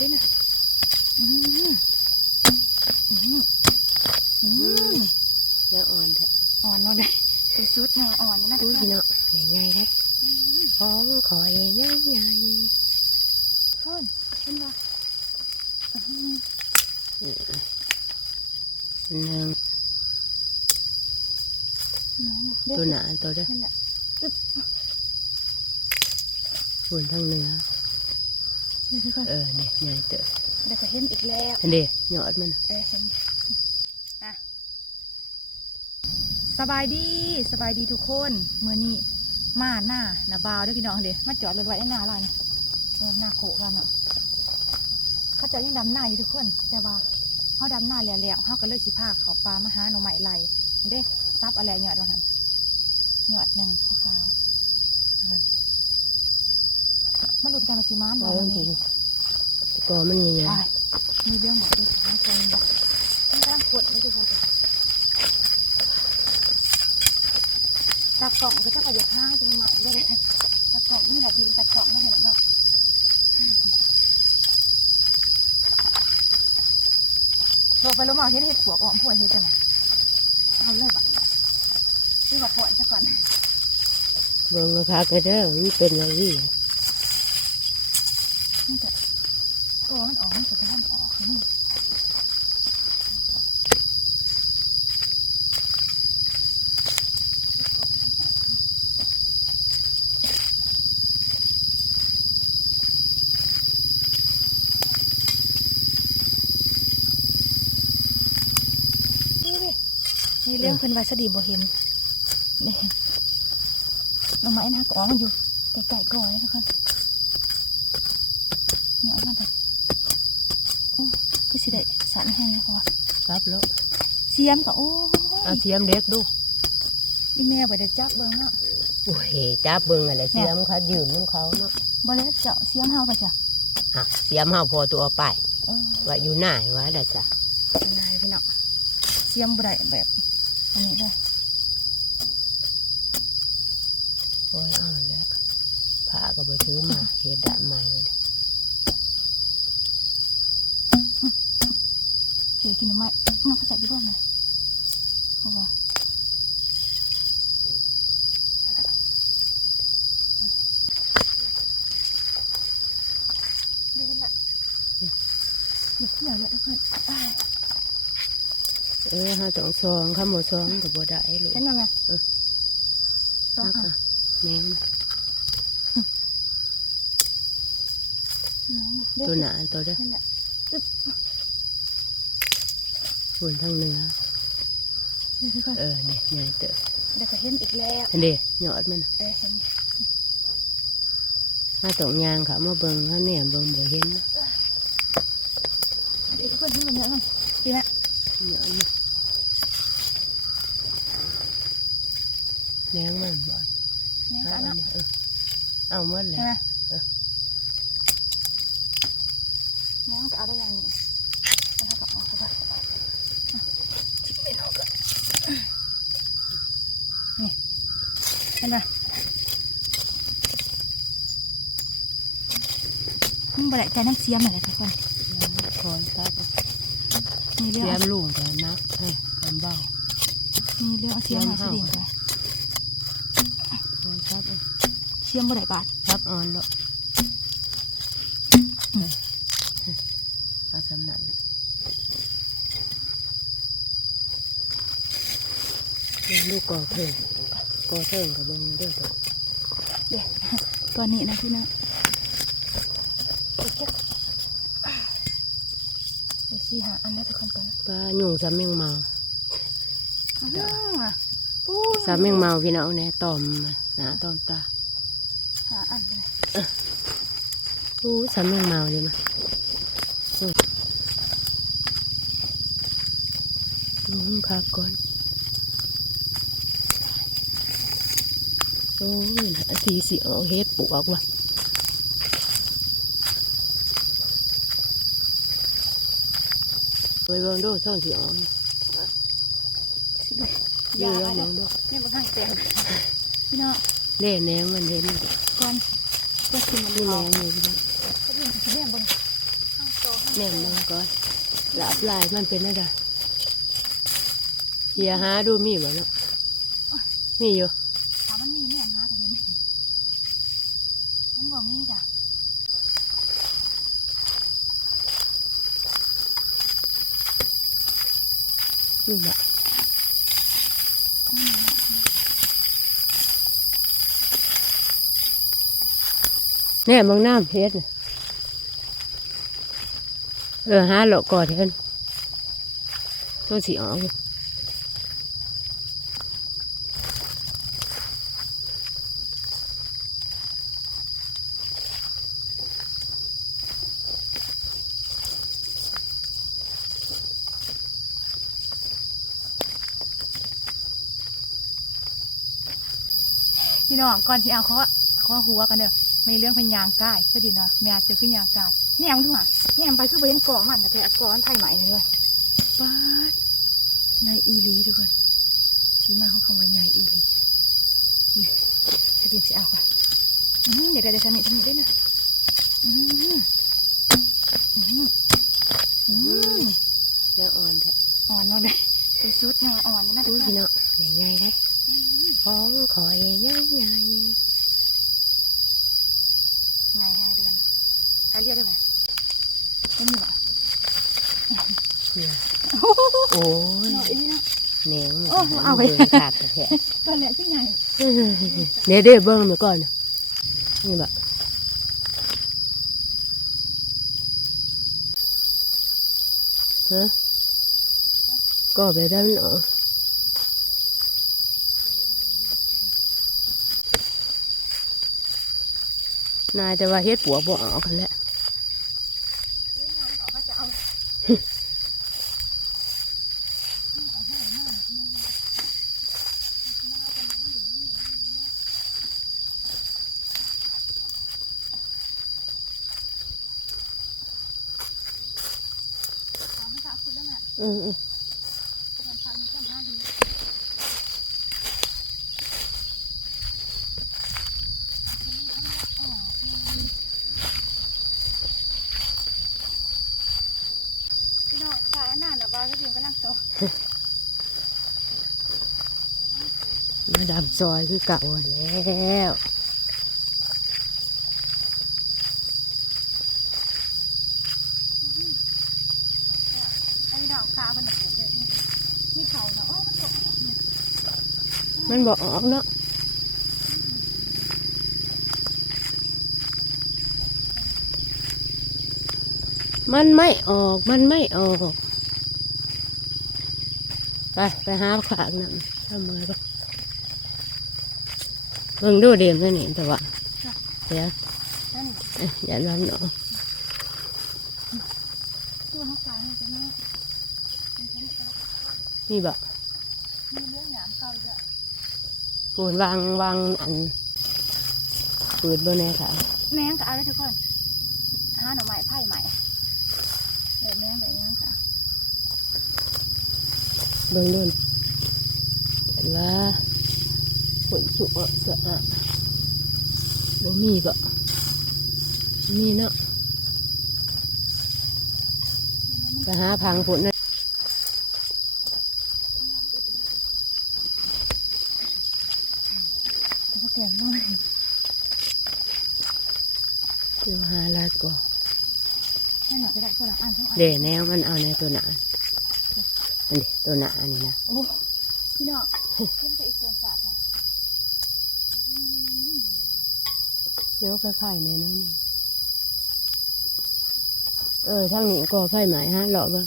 ด้วยนะอืมอืมอืมแล้วอ่อนแท้อ่อนเนาะเลยเป็นซุดเนาะอ่อนนี่นะทุดูกคพี่นเนาะง่ายๆได้อืมของขอยง่ายง่ายทุกคนเห็นปะอืมๆหนึ่งเด็กตัวหนาตัวเด้อนั่นแหละฝุ่นทั้งเนื้อ เด็กทุกคนเออเนี่ยใหญ่เต๋อเด็กก็เห็นอีกแล้วอันเดียอดมันเออเห็นอะสบายดีสบายดีทุกคนเมื่อนี้มาหน้าหน้าบาวเด้วยพี่น้องเดี๋ยวมาจอดรถไว้ในหน้าเราเนี่ยเออหน้าโขกเราเนาะเขาเจะยังดำหน้าอยู่ทุกคน แต่ว่าเขาดำหน้าแล้วแล้วเขาก็เลยสิพาเขาปลามาหาหน่อไม้ไหลเด้ซับอะไรหยอดว่าหันหยอดหนึ่งขาวๆ เอาก่อนมาหลุดกันมาสิมาบเออกอวันพี่นี้ก็มันใหญ่ไปมีเรื่องบอกด้วยนะใจเย็นบอกมันกำลังขดไม่ได้พูดตากล่องก็จะประหยัดห้างจังหวะเลยตากล่องนี่แหละที่เป็นตากล่องไม่เห็นหรอกเนาะโทรไปรู้มาเห็นเห็ดปวกอ่อมพวยเห็ดจังไงเอาเลยปะดูแบบก่อนซะก่อนๆเบิ่งราคาก็เด้อมันเป็นอะไรวี่ นี่ก็ โอ้มันออกมันจะทำมันออกนี่นี่เรื่องเพิ่นวาสดีบ่เห็นนี่น้องไม้นะกอมันอยู่ไก่ๆก่อนเลยทุกคนเนี่ยเอามาแต่ โอ้คือสิได้สันแห้งเลยเพราะว่าครับแล้วเสียมก็โอ้เอายเทียมเล็กดูอีแม่บ่ได้จับเบิ่งเนาะโอ้ยจับเบิ่งอะไรเสียมเขายืมน้ำเขาเนาะบ่ได้เจาะเสียมเฮาไปจ้ะอะเสียมเฮาพอตัวไปเออว่าอยู่หน้าว่าได้จ้ะเป็นไงพี่น้องเสียมบ่ได้แบบอันนี้เลยโอ้ยเอาแล้วผ้าก็ไปถือมาเฮ็ดดาไม้ก็ได้เสีย กินหน่อไม้น้องเขาจับดีกว่าไหมเพราะว่าเดินละเดี๋ยวเดี๋ยวละทุกคนไปเออเฮาต้องซองคำบ่ซองก็บ่ได้ลูกเห็นไหมเออสองฮักอะอะแมงมันเด็กตัวหนาตัวเด้อนั่นแหละ ฝุ่นทั้งเนื้อเดี๋ยวทุกคนเออเนี่ยใหญ่เต๋อเดี๋ยวก็เห็นอีกแล้วอันเดียอดมันเออเห็นถ้าตกยางเขามาเบิ่งเขาเนี่ยเบิ่งบ่เห็นนะเดี๋ยวทุกคนที่มันเยอะมันดีนะยอดมันแมงมันบ่อนเนี่ยเอากันอันเนาะนี้เออเอาหมดเลยใช่ไหมเออเนี่ยมันก็เอาได้อย่างนี้มันก็เอาเข้าไปทิ้งไปนอกก่อนนี่เห็นไหมมันบดใจน้ำเสียมอะไรทุกคนคอยซับมีเรื่เสีอยงมลุงแต่นักให้กำเบามีเรื่องเอาเสียมมาสดิมไปคอยซับเอาเสียมบดบาดซับอ่อนแล้วเอาสำนันเลี้ยงลูกกอเทิง กอเทิงกับเบิ่งเด้อเด้อเดี๋ยวตัวนี้นะพี่นะเดี๋ยวเจ๊กเดี๋ยวสี่หาอันได้ทุกคนก่อนปลาหยุ่งสามแมงเมาอื้อปูสามแมงเมาพี่น้องเนี่ยตอมมาหนาตอมตาหาอันเลยอู้สามแมงเมาเลยมาโอ้ยลุงคาก่อน โอ้ยนาทีสิเอาเฮ็ดปลวกว่ะไปเบิ่งดูช่องสิเอานี่ยาเดี๋ยวอะไรเบิ่งดูนี่มันข้างเตียงพี่น้องเล่แนงมันเห็นนี่ก่อนก็คือมันนี่แนออกงเลยพี่น้องก็เรื่องที่เรื่องบนข้างแม่มังก่อนลาบลายมันเป็นอะไรเฮียหาดูมีบ่เนาะมีอยู่ ถามมันมีเนี่ยฮะก็เห็น มัน บอกมีจ้ะนี่แหละแน่บางน้ำเพชรเออหาหลอกก่อนเถอะต้องสีอ๋อ พี่น้องก่อนที่เอาเขาเขาหัวกันเด้อมีเรื่องเป็นยางกายก็ดีเนาะแม่เจอขึ้นยางกายเนี่ยมันถั่วเนี่ยมันไปคือไปเห็นกอมันแต่แต่กอมันไผ่ใหม่เลยด้วยป้าดใหญ่อีหลีทุกคนที่มาเขาคำว่าใหญ่อีหลีนี่จะดิมสิเอาก่อนอืมเดี๋ยวเดี๋ยวเดี๋ยวสนิทสนิทได้นะอืมอืมอืมแล้วอ่อนแท้อ่อนเนาะเลยเป็นชุดเนาะอ่อนนี่นะทุดูกคพี่นเนาะใหญ่ๆได้อืม ของคอยใหญ่ๆไงให้ดูกันใครเรียกได้ไหมไม่มีหรอเนี่ยโอ้โหโอ้ยหน่อยนี่นะแหนงมันโอ้เอาไปบิ่งขาดกระแทะตอนแรกที่ใหญ่เดี๋ยวเดี๋ยวเบิ้งมาก่อนนี่แบบฮะก็ไปได้มันออ นายแต่ว่าเฮ็ดปัวบ่ออกกันแหล้วเขาจะเอา อืมอืม พี่น้องขายอันนั้นนะบ้าก็ดีกำลังโต มาดำ ซอยคือเก่าแล้วไอ้พี่น้องขาเป็นแบบนี้นี่เขาเนาะโอ้มันตกเนี่ยมันบอกออกเนาะมันไม่ออก มันไม่ออก ไป ไปหาขากนั่นทำมือไป เบิ่งดูเดียมตัวนี้แต่ว่าเดี๋ยวนั่นเอ๊ะอย่าร้อนออกตัวเขาขายให้จะน่านี่บอกมีเรื่องหยามเก่าเยอะปูนวางวางอันปืนบนแน่ค่ะ แมงก็เอาได้ทุกคนหาหน่อไม้ไผ่ใหม่แบบแมงแบบแมงค่ะเบิ่งดูนะเห็นว่า ฝนสุกอะออะบ่มีก็มีเนาะไปหาพังฝนนะแต่พวกงน้อยเดี๋ยวหาลาดก่อนให้หน่อยก็ได้คนละอันทั้งอันเด่แนวมันเอาในตัวหนาอันนี้ตัวหนาอันนี้นะโอ้พี่น้องเพิ่งจะอีกตัวสาดแท้ เดี๋ยวคล้ายๆเนี่ยน้อยหนึงเออทางนี้ก็ไฟไหมฮะเลาะเบ้าง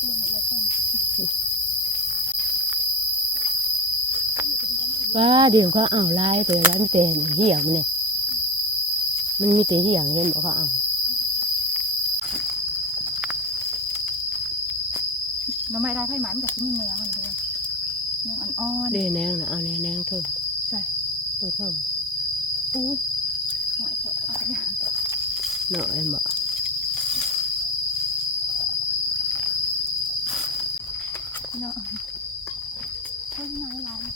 ตัวไหนละเส้นว่าเดี๋ยวก็เอาลายแต่ร้ามีแต่เหี่ยวมันเนี่ยมันมีแต่เหี่ยวเห็นบอกเขาเอาหน่อไม้ได้ไผ่หมมันกับที่มีแนวมันเลย อ่อนเด่แนงนะเอาแนวแนงเท่าๆใส่ตัวเท่าอุ้ยหน่อยพอเอาไปย่างเนาะเอ็มบอกพี่น้องเฮ้ยนี่ไงร้านเรา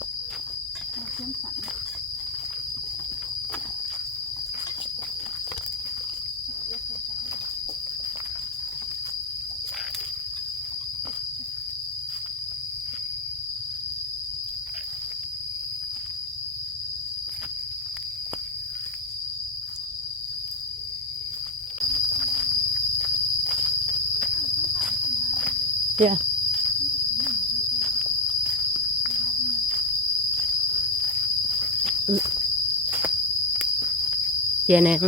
เดี๋ยวอืมเจียแหนง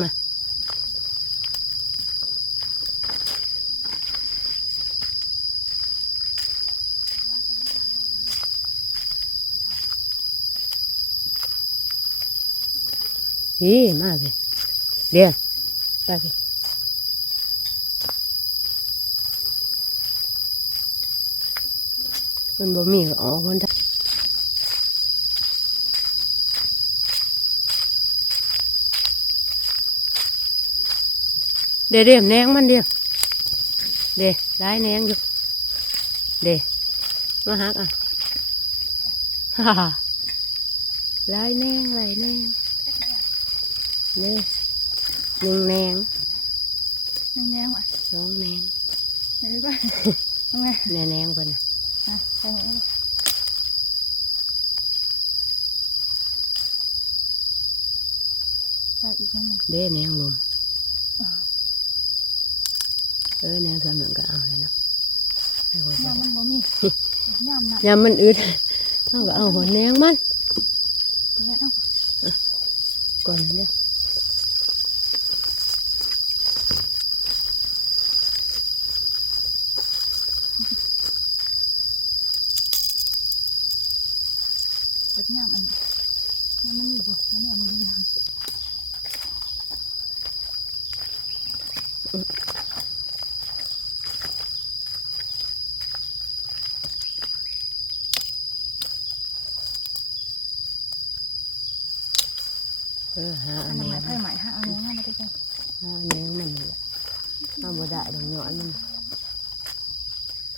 มาพี่มาพี่เดี๋ยวไปพี่มันบ่มีก็ออกมันได้เดี๋ยวเดี๋ยวแหนงมันเดี๋ยวเดี๋ยวได้แหนงอยู่เดี๋ยวมาหักอะฮ่าฮ่าไล่แหนงไล่แหนงเด้อหนึ่งแหนงหนึ่งแนวอะสองแหนงเดี๋ยวดีกว่าทำไงแหนแหนงเพิ่นน่ะ อะใส่หมดเลยใส่อีกนิดหนึ่งเด้แหนงลมเออแหนงสำนักก็เอาเลยเนาะให้คนไปยำมันบ่มียำนะยามมันอึดเอาก็เอาหัวแหนงมันตัวแม่ทั้งก่อนเด้อ ปัดยำอันยำมันมีบ่มันเนี่ยมันมี เออหา อั อั น น นั้น แหน ไม้ ง ไผ่ไหมฮะเอาเนื้อมาได้กัน หาอันแหนงมันนี่แหละ เอาบ่ได้ดอกหยอดมัน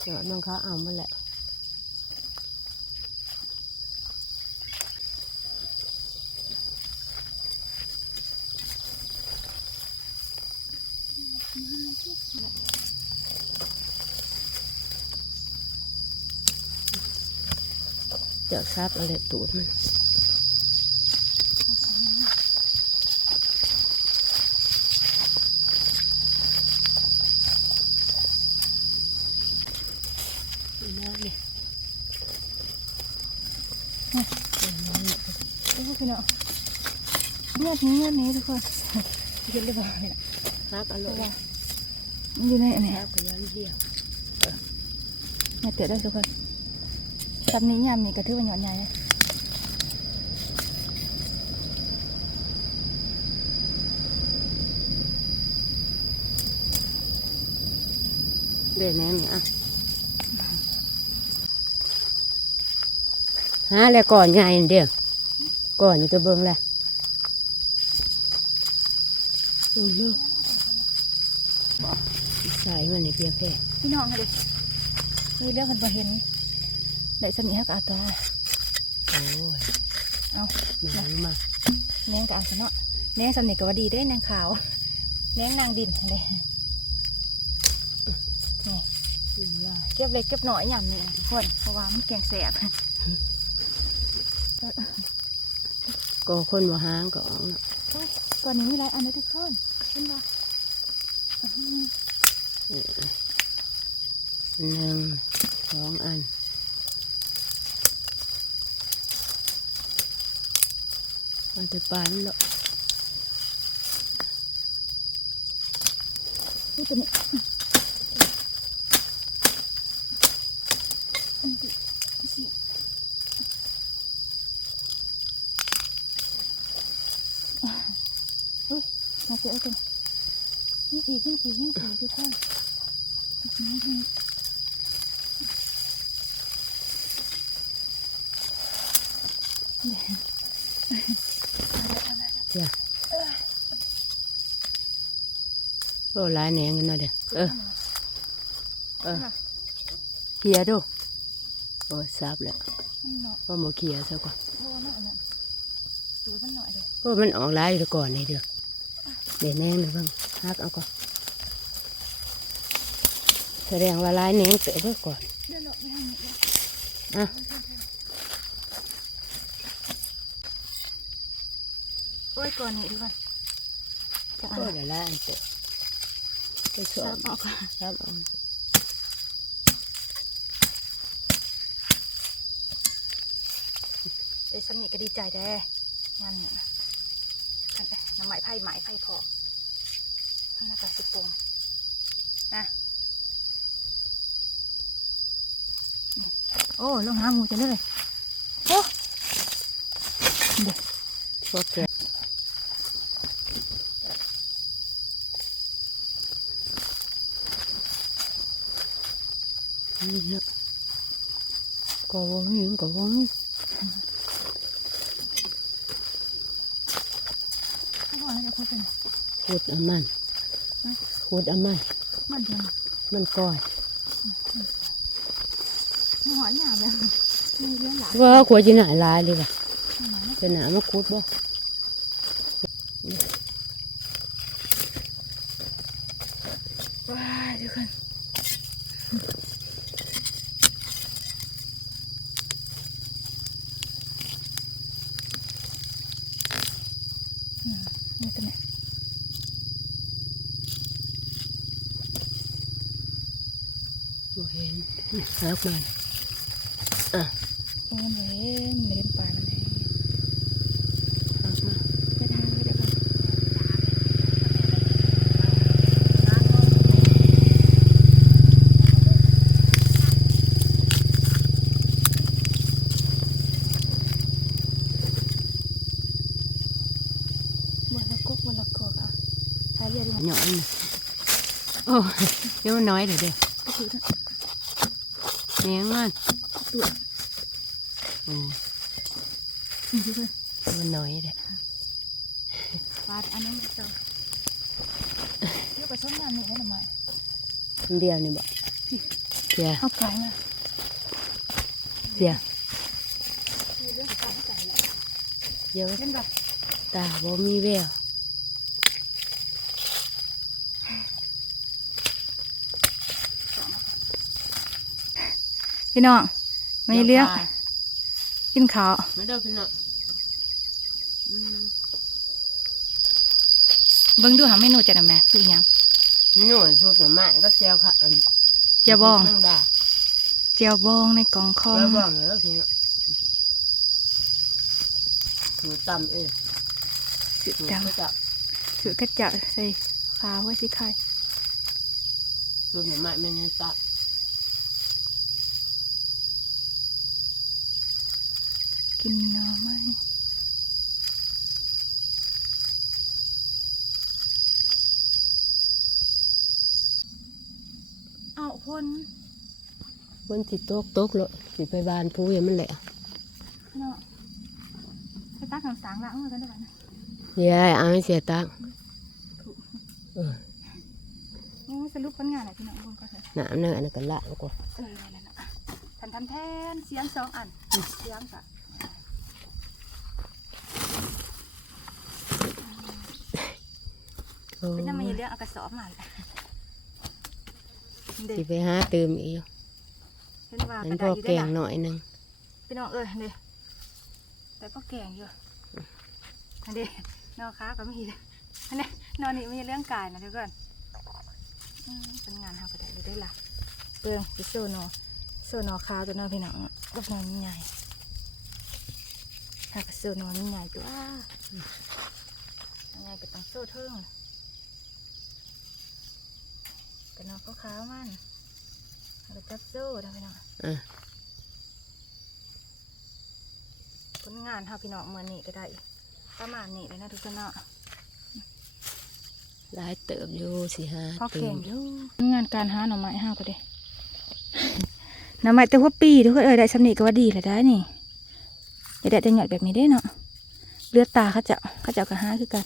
หยอดมันเขาเอามาแหละเดี๋ยวซับอะไรตูดมันนะนี่ ทุกคน พี่น้องเงียบนี้เงียบนี้ทุกคนเห็นหรือเปล่าเนี่ยซับอร่อยมันอยู่ในอันนี้ซับกับยันเที่ยวเนี่ยเตือได้ทุกคนตับนี้ยำนี่กระทืบมันหย่อนใหญ่เลยเด่นแน่นี่อะฮะแล้วก่อนไงเดียว ก่อนอยู่ตัวเบิ้งแหละอือลูกใส่มันในเพียงแพ่พี่น้องค่ะเด็กเฮ้ยเรื่องกันบ่เห็นได้สมีฮักอาตัวโอ้ยเอาหนังมาแนงกับอาซะเนาะแนงสำเนียงก็ว่าดีได้แนงขาวแนงนางดินเลยนี่หนังลายเก็บเล็กเก็บหน่อยยำนี่ทุกคนเพราะว่ามันแกงแสบ ก็คนบ่หางก็ออกเนาะก่อนนี้มีหลายอันเลยทุกคนเห็นปะอื้อหือหนึ่งสองอันเอาแต่ปานเนาะนี่ตัวนี้อันที่สี่อุ้ยมาเจอกันนี่ อีกนี่อีกนี่อีกทุกคนอีกนิดนึงโอ้หลายแหนงกันนะเด้อเออเออเคลียดูโอ้ยซับแล้วว่าโมเคลียซะก่อนเพราะว่ามันอันนั้นตัวมันหน่อยเลยโอ้มันออกหลายเดี๋ยวก่อนนี่เด้อ เดี๋ยวแน่นเบิ่งฮักเอาก่อนแสดงว่าลายเนียงเตะเพื่อก่อนอะโอ้ยก่อนนี่ดีกว่าจอาโอ้ยเดี๋ยวลายเตะไปสวมออกก่อนครับออกไสนิทก็ดีใจแด้งานเนี่ย ไหม้ไผ่ไหม้ไผ่พอนั่าน่ะก็สิปงนะโอ้ลงหาหมูจะเลยโอ้เด็กโอเคกนี่เนาะก็บ่มีก็บ่มี ข้าวอะไรจะพูดกัน ขุดเอามันขุดเอามันมันเดียวมันก้อยหอนหยาบเลยมีเรื่องหลายว่าขวดจะหนาลายเลยว่ะหมานะจะหนามาขุดบ่ว้ายทุกคนอืมนี่ตัวเนี้ย บ่เห็น หักมันโอ้ยมันเห็นเห็นปลามันเองหักมาไปทางนี้เดี๋ยวก่อนวันละกุ๊กวันละกอกอะหาเรียกดีกว่าหน่อยโอ้ยเดี๋ยวมันน้อยเดี๋ยวเด้ก็คื อถ้าเลี้ยงมันตัวโอ้นี่ทุกคนมันน้อยเด้ปลาอันนี้มันจะเยอะกว่าส้มยำนี่ได้หรือไม่คนเดียวนี่บ่เสียเอาไก่มาเสียมีเรื่องของไก่แหละเดี๋ยวเล่นแบบตาบ่มีแวว พี่น้องไม่เลือกกินข้าวไม่ได้พี่น้องอืมเบิ่งดูหาเมนูจะได้ไหมคืออหยังนี่หน่อยชุบหน่อไม้ก็แจวค่ะอันแจ่วบองแมงดาเจียวบองในกล่องคอแจวมบองแล้วพี่น้องสูตรตำเองสืสูตรดก็จะำสืดกระจะใส่ข้าวไว้สิไข่สูตรหน่อไม้ไม่เน้นตัด กินหน่อไม้เอาพ่นวันสิตกตกเลยสิไปบานผู้ยังมันแหละเนาะไปตักน้ำสางล้างมือกันได้ไหมนะยายเอาให้เสียตังค์เออโอ้ยสรุปผลงานอะไรพี่น้องเบิ่งก็เถอะน้ำนั่นอันนั้นก็ละกว่าเออนั่นแหละทันทันแทนเสียงสองอันเสียงกะ โอ้ เป็นน้ำมันเรื่องเอากระสอบมาเลยเด็สิกไปหาเติมอีกเห็นว่าอักนระพดาอษอยู่แกได้งละหน่อยหนึงพี่น้องเอ้ยเด้แต่พ่อแกงอยู่อันเด้นอค้าก็มีเลยอันนี้นอนนี่มีเรื่องกายนะทุกคนอืมเป็นงานเฮากระดาษอยู่ได้ละเปลืองพิโซโนโซโนค้าตัวน้องพี่น้องก็นอนใหญ่หากโซโนนี่ใหญ่ตัวยังไงก็ต้องโซ่เทิง ก็นอนก็ค้าวมันเราจับโซ่นะพี่น้องอะผลงานเฮาพี่น้องเมื่อนี้ก็ได้ ประมาณนี้เลยนะทุกคนเนาะหลายเติบอยู่สิหาพ่อเติเก่งมอยู่งานการหาหน่อไม้ห้าก็ได้หน่อไม้แต่หัวปีทุกคนเอ้ยได้สำนีก็ว่าดีเลยได้นี่อย่าได้แต่หยอดแบบนี้ได้เนาะเลือดตาเขาเจะเขาเจะก็หาคือกัน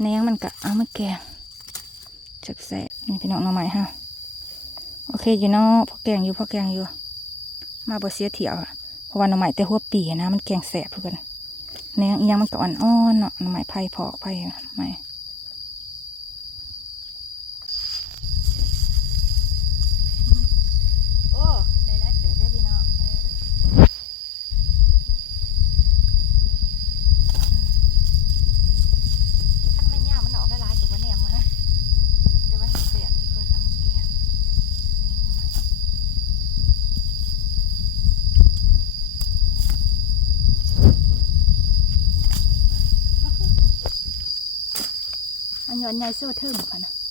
แหนงมันก็เอามาแกง จักแซ่บนี่พี่น้องหน่อไม้ห้าโอเคอยู่เนาะพ่อแกงอยู่พ่อแกงอยู่ มาบ่เสียเถี่ยวเพราะว่าหน่อไม้แต่หัวปีนะมันแกงแสบเพื่อนเนี่ยังมันก็อ่อนๆเนาะหน่อไม้ไผ่พอไผ่ไม่ โอ้ได้แล้วเดี๋ยวได้พี่น้องขั้นไม่ยากมันออกได้หลายตัวแนมนะเดี๋ยวมันเสียทุกคนเอามาเกลี่ยนี่ หย่อนใหญ่โซ่เทิงพะนะ